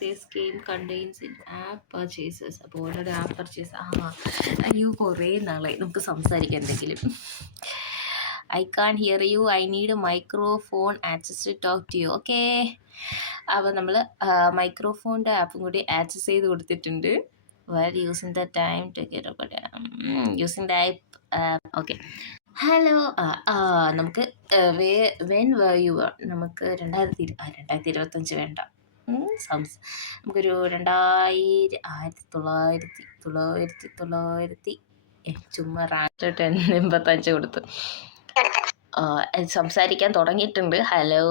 This game contains in-app purchases. അപ്പോൾ already app purchase അയ്യോ കുറേ നാളായി നമുക്ക് സംസാരിക്കാൻ എന്തെങ്കിലും. I can't hear you, I need microphone access to talk to you. Okay, അപ്പോൾ നമ്മൾ മൈക്രോഫോണിൻ്റെ ആപ്പും കൂടി ആക്സസ് ചെയ്ത് കൊടുത്തിട്ടുണ്ട്. Well using the time to get using the app. Okay, hello. നമുക്ക് വെൻ യു നമുക്ക് 2025 വേണ്ട, നമുക്കൊരു 1985 ചുമ്മാ 85 കൊടുത്തു സംസാരിക്കാൻ തുടങ്ങിയിട്ടുണ്ട്. ഹലോ.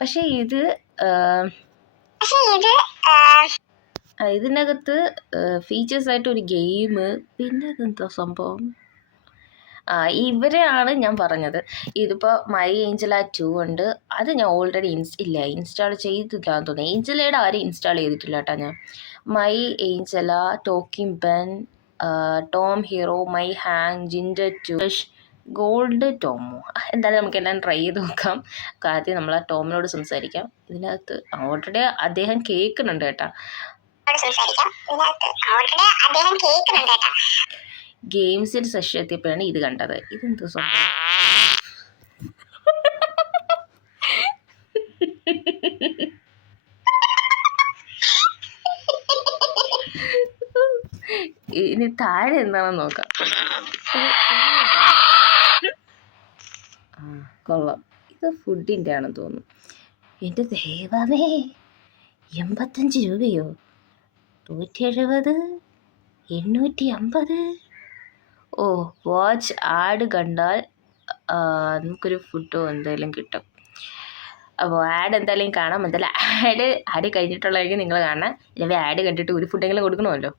പക്ഷേ ഇതിനകത്ത് ഫീച്ചേഴ്സായിട്ട് ഒരു ഗെയിം, പിന്നെ അതെന്താ സംഭവം, ഇവരെയാണ് ഞാൻ പറഞ്ഞത്. ഇതിപ്പോൾ മൈ ഏഞ്ചല 2 ഉണ്ട്. അത് ഞാൻ ഓൾറെഡി ഇൻസ്റ്റാൾ ചെയ്തില്ലാന്ന് തോന്നുന്നു. ഏഞ്ചലയുടെ ആരും ഇൻസ്റ്റാൾ ചെയ്തിട്ടില്ല കേട്ടോ ഞാൻ. My Angela, talking Ben, Tom hero, my Hank, Ginger ടൂഷ്, ഗോൾഡ് ടോമോ. എന്തായാലും നമുക്കെല്ലാം ട്രൈ ചെയ്ത് നോക്കാം. ആദ്യം നമ്മൾ ആ ടോമിനോട് സംസാരിക്കാം. ഇതിനകത്ത് ഓൾറെഡി അദ്ദേഹം കേൾക്കുന്നുണ്ട് കേട്ടോ. ഗെയിംസിൽ സെഷൻ എത്തിയപ്പോഴാണ് ഇത് കണ്ടത്. ഇതെന്തോ സംഭവം, ഇനി താഴെ എന്താണെന്ന് നോക്കാം. കൊള്ളാം. ഇത് ഫുഡിൻ്റെ ആണെന്ന് തോന്നുന്നു. എൻ്റെ ദൈവമേ, 85 രൂപയോ? 170, 850. ഓ, വാച്ച് ആഡ് കണ്ടാൽ നമുക്കൊരു ഫുഡോ എന്തെങ്കിലും കിട്ടും. അപ്പോൾ ആഡ് എന്തായാലും കാണാം. എന്തായാലും ആഡ് കഴിഞ്ഞിട്ടുള്ളതെങ്കിൽ നിങ്ങൾ കാണാം. അല്ലെങ്കിൽ ആഡ് കണ്ടിട്ട് ഒരു ഫുഡെങ്കിലും കൊടുക്കണമല്ലോ.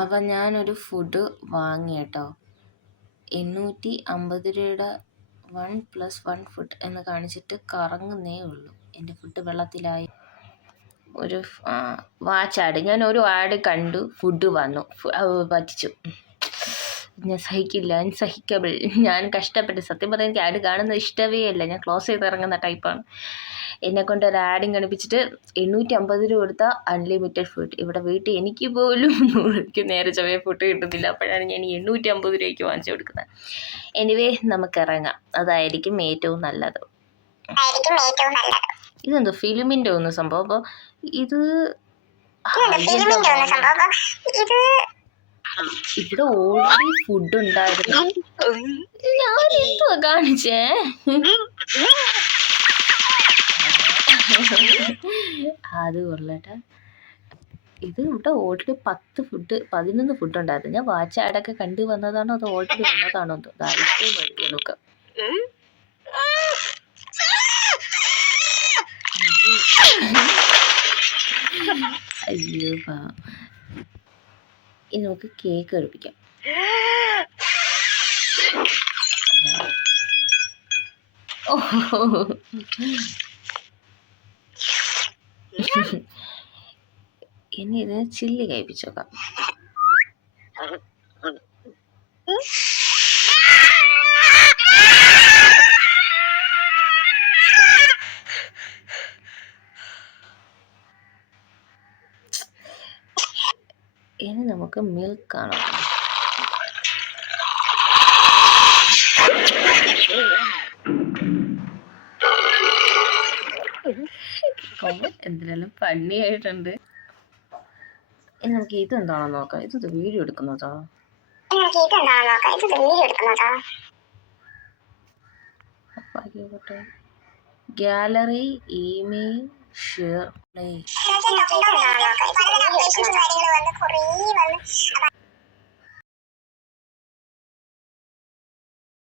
അപ്പം ഞാനൊരു ഫുഡ് വാങ്ങി കേട്ടോ. 850 രൂപയുടെ 1+1 ഫുഡ് എന്ന് കാണിച്ചിട്ട് കറങ്ങുന്നേ ഉള്ളൂ. എൻ്റെ ഫുഡ് വെള്ളത്തിലായി. ഒരു വാച്ച് ആഡ്, ഞാൻ ഒരു ആഡ് കണ്ടു, ഫുഡ് വന്നു, പറ്റിച്ചു. ഞാൻ സഹിക്കില്ല, അൺസഹിക്കബിൾ. ഞാൻ കഷ്ടപ്പെട്ട്, സത്യം പറഞ്ഞാൽ എനിക്ക് ആഡ് കാണുന്നത് ഇഷ്ടമേ അല്ല. ഞാൻ ക്ലോസ് ചെയ്ത് ഇറങ്ങുന്ന ടൈപ്പാണ്. എന്നെക്കൊണ്ട് ഒരു ആഡും കണിപ്പിച്ചിട്ട് 850 രൂപ കൊടുത്താൽ അൺലിമിറ്റഡ് ഫുഡ്. ഇവിടെ വീട്ടിൽ എനിക്ക് പോലും 100 രൂപയ്ക്ക് നേരെ ചൊവ്വേ ഫുഡ് കിട്ടുന്നില്ല. അപ്പോഴാണ് ഞാൻ 850 രൂപയ്ക്ക് വാങ്ങിച്ചു കൊടുക്കുന്നത്. എനിവേ, നമുക്ക് ഇറങ്ങാം. അതായിരിക്കും ഏറ്റവും നല്ലത്. ഇതെന്തോ ഫിലിമിൻ്റെ ഒന്ന് സംഭവം. അപ്പോൾ ഇത് ഇവിടെ ഓൾറെഡി ഫുഡ് ഉണ്ടായിരുന്നു. ഞാൻ എന്തുവാ കാണിച്ചേ? അത് കൊള്ളട്ടെ. ഇത് ഇവിടെ ഓൾറെഡി 11 ഫുഡ് ഉണ്ടായിരുന്നു. ഞാൻ വാച്ച് ആഡൊക്കെ കണ്ടു വന്നതാണോ അതോ ഓൾറെഡി വന്നതാണോ എന്തോ. നോക്കാം. അയ്യോ, ഇനി നമുക്ക് കേക്ക് കഴിപ്പിക്കാം. ഇനി ഇത് ചില്ലി കഴിപ്പിച്ചോക്കാം. ഇനി നമുക്ക് മിൽക്ക് കാണാം. എന്തിനാലും ഫണ്ണിയായിട്ടുണ്ട്. ഇനി നമുക്ക് ഇതെന്താണെന്ന് നോക്കാം. ഇത് വീഡിയോ എടുക്കുന്നതാ. Gallery, email, share, play.